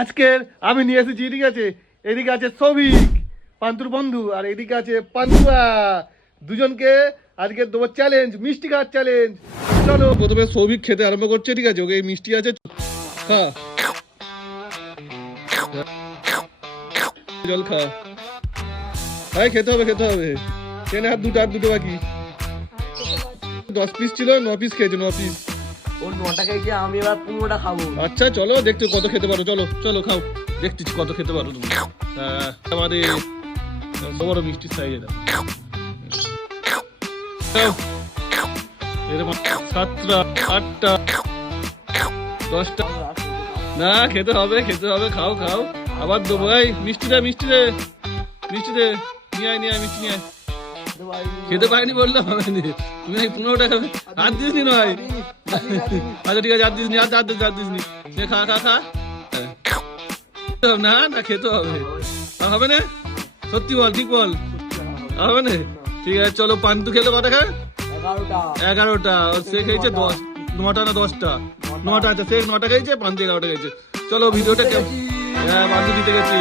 আজকের আমি নিয়ে এসেছি, ঠিক আছে। এদিকে আছে সৌভিক, পান্তুর বন্ধু, আর এদিকে আছে পান্তুয়া। দুজনকে আজকে দেবো চ্যালেঞ্জ, মিষ্টি খাওয়ার চ্যালেঞ্জ। চলো, প্রথমে সৌভিক খেতে আরম্ভ করছে, ঠিক আছে। ওকে এই মিষ্টি আছে, খা, জল খা। হ্যাঁ, খেতে হবে খেতে হবে। ট্রেনে হাত দুটো বাকি। 10 পিস ছিল, 9 পিস খেয়েছে, 9 পিস। ও 9টা খেয়েছে, আমি এবার 15টা খাবো। আচ্ছা চলো, দেখতে কত খেতে পারো। চলো চলো খাও, দেখছি কত খেতে পারো তুমি। আমাদের বড় মিষ্টির সাইজ এটা। এরকম 7টা 8টা 10টা। না, খেতে হবে খেতে হবে, খাও খাও, আবার দেবো। এই মিষ্টি দে মিষ্টি দে মিষ্টি দে, নিয়ে আয় নিয়ে আয়, মিষ্টি নিয়ে আয়। খেতে পারিনি বললে হবে না, তুমি 15টা খাবে। হাত দিস নি নয়। আচ্ছা ঠিক আছে, হাত দিস নি, হাত দিস নি। খা খা খা। না না, খেতে হবে। আর হবে না, সত্যি বল, ঠিক বল, হবে না। ঠিক আছে চলো, পান্তু খেলে কটা খায়? 11টা। সে খেয়েছে 9টা না 10টা? 9টা। আচ্ছা, সে 9টা খেয়েছে, পান্তু 11টা খেয়েছে। চলো ভিডিওটা, হ্যাঁ পান্তু জিতে গেছি।